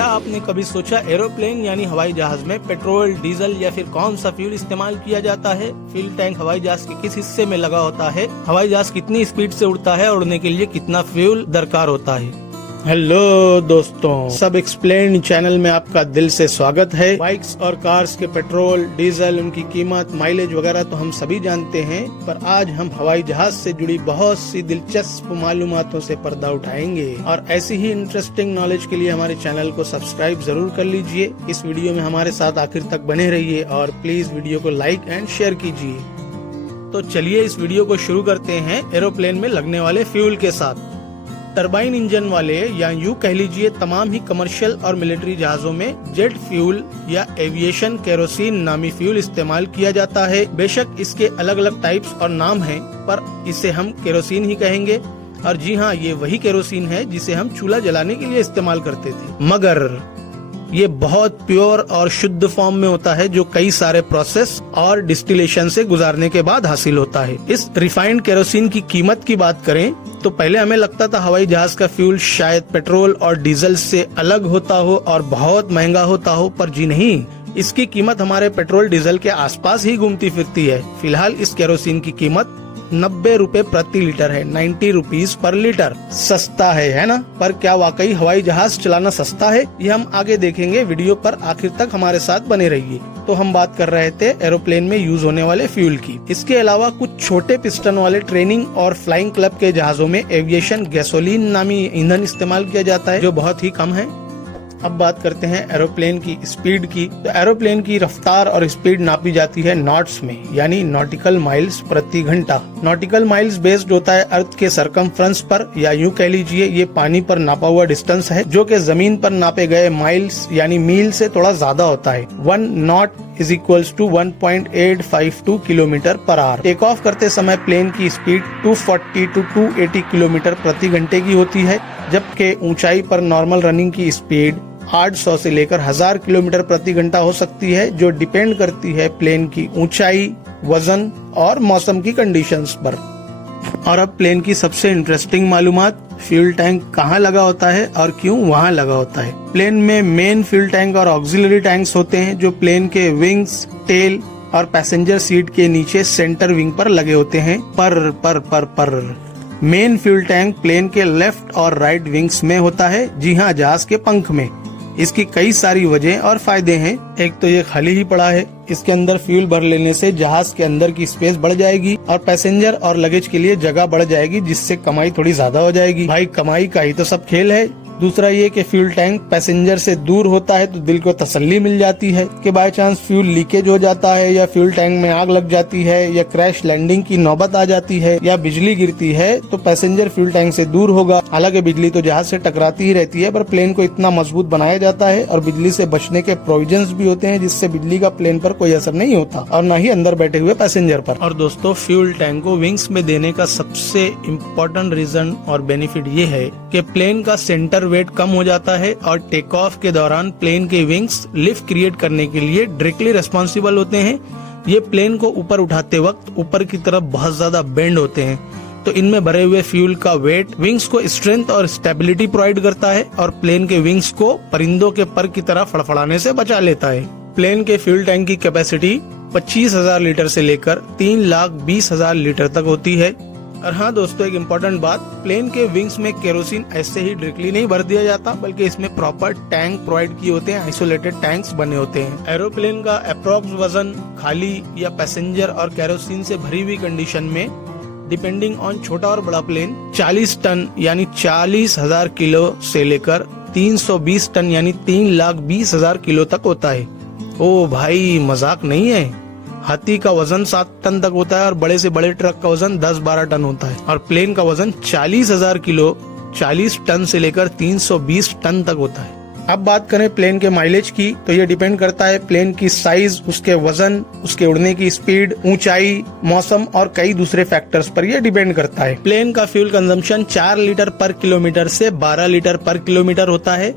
क्या आपने कभी सोचा एरोप्लेन यानी हवाई जहाज में पेट्रोल, डीजल या फिर कौन सा फ्यूल इस्तेमाल किया जाता है? फ्यूल टैंक हवाई जहाज के किस हिस्से में लगा होता है? हवाई जहाज कितनी स्पीड से उड़ता है और उड़ने के लिए कितना फ्यूल दरकार होता है? हेलो दोस्तों, सब एक्सप्लेन चैनल में आपका दिल से स्वागत है। बाइक्स और कार्स के पेट्रोल, डीजल, उनकी कीमत, माइलेज वगैरह तो हम सभी जानते हैं, पर आज हम हवाई जहाज से जुड़ी बहुत सी दिलचस्प मालूमातों से पर्दा उठाएंगे। और ऐसी ही इंटरेस्टिंग नॉलेज के लिए हमारे चैनल को सब्सक्राइब जरूर कर लीजिए। इस वीडियो में हमारे साथ आखिर तक बने रहिए और प्लीज वीडियो को लाइक एंड शेयर कीजिए। तो चलिए इस वीडियो को शुरू करते हैं एरोप्लेन में लगने वाले फ्यूल के साथ। टरबाइन इंजन वाले या यूं कह लीजिए तमाम ही कमर्शियल और मिलिट्री जहाजों में जेट फ्यूल या एविएशन केरोसिन नामी फ्यूल इस्तेमाल किया जाता है। बेशक इसके अलग अलग टाइप्स और नाम हैं, पर इसे हम केरोसिन ही कहेंगे। और जी हाँ, ये वही केरोसिन है जिसे हम चूल्हा जलाने के लिए इस्तेमाल करते थे, मगर ये बहुत प्योर और शुद्ध फॉर्म में होता है, जो कई सारे प्रोसेस और डिस्टिलेशन से गुजारने के बाद हासिल होता है। इस रिफाइंड केरोसिन की कीमत की बात करें तो पहले हमें लगता था हवाई जहाज का फ्यूल शायद पेट्रोल और डीजल से अलग होता हो और बहुत महंगा होता हो, पर जी नहीं, इसकी कीमत हमारे पेट्रोल डीजल के आसपास ही घूमती फिरती है। फिलहाल इस केरोसिन की कीमत 90 रुपए प्रति लीटर है, 90 रुपीज पर लीटर। सस्ता है ना? पर क्या वाकई हवाई जहाज चलाना सस्ता है? ये हम आगे देखेंगे वीडियो पर, आखिर तक हमारे साथ बने रहिए। तो हम बात कर रहे थे एरोप्लेन में यूज होने वाले फ्यूल की। इसके अलावा कुछ छोटे पिस्टन वाले ट्रेनिंग और फ्लाइंग क्लब के जहाजों में एविएशन गैसोलीन नामी ईंधन इस्तेमाल किया जाता है, जो बहुत ही कम है। अब बात करते हैं एरोप्लेन की स्पीड की। तो एरोप्लेन की रफ्तार और स्पीड नापी जाती है नॉट्स में, यानी नॉटिकल माइल्स प्रति घंटा। नॉटिकल माइल्स बेस्ड होता है अर्थ के सरकमफ्रेंस पर, या यूं कह लीजिए ये पानी पर नापा हुआ डिस्टेंस है, जो कि जमीन पर नापे गए माइल्स यानी मील से थोड़ा ज्यादा होता है। 1 knot is equals to 1.852 kilometre per hour. Take off करते समय प्लेन की स्पीड 240 टू 280 किलोमीटर प्रति घंटे की होती है, जबकि ऊंचाई पर नॉर्मल रनिंग की स्पीड 800 से लेकर 1000 किलोमीटर प्रति घंटा हो सकती है, जो डिपेंड करती है प्लेन की ऊंचाई, वजन और मौसम की कंडीशंस पर। और अब प्लेन की सबसे इंटरेस्टिंग मालूमात, फ्यूल टैंक कहाँ लगा होता है और क्यों वहाँ लगा होता है। प्लेन में मेन फ्यूल टैंक और ऑक्सिलरी टैंक्स होते हैं, जो प्लेन के विंग्स, टेल और पैसेंजर सीट के नीचे सेंटर विंग पर लगे होते हैं। पर मेन फ्यूल टैंक प्लेन के लेफ्ट और राइट विंग्स में होता है, जी हाँ, जहाज के पंख में। इसकी कई सारी वजह और फायदे हैं। एक तो ये खाली ही पड़ा है, इसके अंदर फ्यूल भर लेने से जहाज के अंदर की स्पेस बढ़ जाएगी और पैसेंजर और लगेज के लिए जगह बढ़ जाएगी, जिससे कमाई थोड़ी ज्यादा हो जाएगी। भाई, कमाई का ही तो सब खेल है। दूसरा ये कि फ्यूल टैंक पैसेंजर से दूर होता है, तो दिल को तसल्ली मिल जाती है कि बाय चांस फ्यूल लीकेज हो जाता है या फ्यूल टैंक में आग लग जाती है या क्रैश लैंडिंग की नौबत आ जाती है या बिजली गिरती है, तो पैसेंजर फ्यूल टैंक से दूर होगा। हालांकि बिजली तो जहाज से टकराती ही रहती है, पर प्लेन को इतना मजबूत बनाया जाता है और बिजली से बचने के प्रोविजंस भी होते हैं, जिससे बिजली का प्लेन पर कोई असर नहीं होता और न ही अंदर बैठे हुए पैसेंजर पर। और दोस्तों, फ्यूल टैंक को विंग्स में देने का सबसे इम्पोर्टेंट रीजन और बेनिफिट ये है कि प्लेन का सेंटर वेट कम हो जाता है और टेक ऑफ के दौरान प्लेन के विंग्स लिफ्ट क्रिएट करने के लिए डायरेक्टली रिस्पॉन्सिबल होते हैं। ये प्लेन को ऊपर उठाते वक्त ऊपर की तरफ बहुत ज्यादा बेंड होते हैं, तो इनमें भरे हुए फ्यूल का वेट विंग्स को स्ट्रेंथ और स्टेबिलिटी प्रोवाइड करता है और प्लेन के विंग्स को परिंदों के पर की तरह फड़फड़ाने से बचा लेता है। प्लेन के फ्यूल टैंक की कैपेसिटी 25,000 लीटर से लेकर 3,20,000 लीटर तक होती है। और हाँ दोस्तों, एक इम्पोर्टेंट बात, प्लेन के विंग्स में केरोसिन ऐसे ही डायरेक्टली नहीं भर दिया जाता, बल्कि इसमें प्रॉपर टैंक प्रोवाइड किए होते हैं, आइसोलेटेड टैंक्स बने होते हैं। एरोप्लेन का अप्रोक्स वजन खाली या पैसेंजर और केरोसिन से भरी हुई कंडीशन में, डिपेंडिंग ऑन छोटा और बड़ा प्लेन, 40 टन यानी 40,000 किलो से लेकर 320 टन यानी 3,20,000 किलो तक होता है। ओ भाई, मजाक नहीं है। हाथी का वजन 7 टन तक होता है और बड़े से बड़े ट्रक का वजन 10-12 टन होता है। और प्लेन का वजन 40,000 किलो 40 टन से लेकर 320 टन तक होता है। अब बात करें प्लेन के माइलेज की, तो ये डिपेंड करता है प्लेन की साइज, उसके वजन, उसके उड़ने की स्पीड, ऊंचाई, मौसम और कई दूसरे फैक्टर्स पर यह डिपेंड करता है। प्लेन का फ्यूल कंजम्पशन 4 लीटर पर किलोमीटर से 12 लीटर पर किलोमीटर होता है,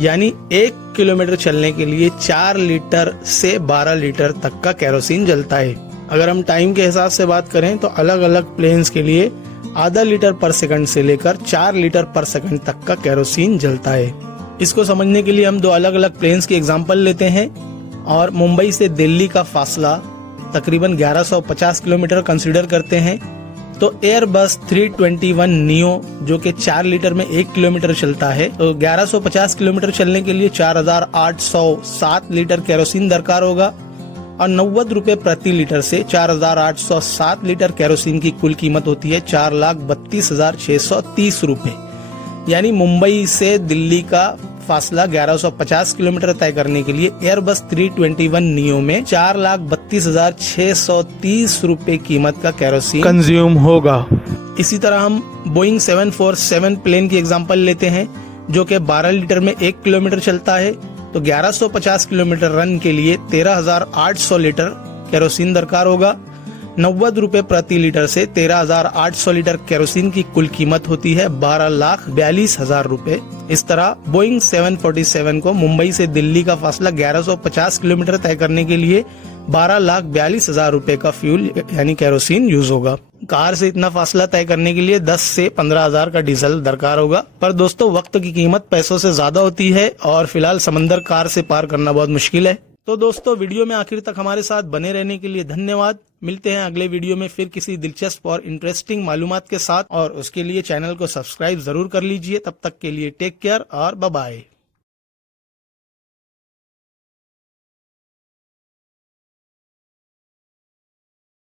यानी 1 किलोमीटर चलने के लिए 4 लीटर से 12 लीटर तक का केरोसिन जलता है। अगर हम टाइम के हिसाब से बात करें तो अलग अलग प्लेन्स के लिए आधा लीटर पर सेकंड से लेकर 4 लीटर पर सेकंड तक का केरोसिन जलता है। इसको समझने के लिए हम दो अलग अलग प्लेन्स की एग्जांपल लेते हैं और मुंबई से दिल्ली का फासला तकरीबन 1150 किलोमीटर कंसीडर करते हैं। तो एयरबस 321 नियो जो कि 4 लीटर में 1 किलोमीटर चलता है, तो 1150 किलोमीटर चलने के लिए 4807 लीटर केरोसिन दरकार होगा और 90 रुपए प्रति लीटर से 4807 लीटर केरोसिन की कुल कीमत होती है 4,32,630 रुपए। यानी मुंबई से दिल्ली का फासला 1150 किलोमीटर तय करने के लिए एयरबस 321 नियो में 4,32,630 रुपए कीमत का केरोसिन कंज्यूम होगा। इसी तरह हम बोइंग 747 प्लेन की एग्जांपल लेते हैं जो कि 12 लीटर में 1 किलोमीटर चलता है, तो 1150 किलोमीटर रन के लिए 13,800 लीटर केरोसिन दरकार होगा। 90 रुपए प्रति लीटर से 13,800 लीटर केरोसिन की कुल कीमत होती है 12,42,000 रुपए। इस तरह बोइंग 747 को मुंबई से दिल्ली का फासला 1150 किलोमीटर तय करने के लिए 12,42,000 रुपए का फ्यूल यानी केरोसिन यूज होगा। कार से इतना फासला तय करने के लिए 10 से 15,000 का डीजल दरकार होगा। पर दोस्तों वक्त की कीमत पैसों से ज्यादा होती है और फिलहाल समंदर कार से पार करना बहुत मुश्किल है। तो दोस्तों वीडियो में आखिर तक हमारे साथ बने रहने के लिए धन्यवाद। मिलते हैं अगले वीडियो में फिर किसी दिलचस्प और इंटरेस्टिंग मालूमात के साथ, और उसके लिए चैनल को सब्सक्राइब जरूर कर लीजिए। तब तक के लिए टेक केयर और बाय बाय।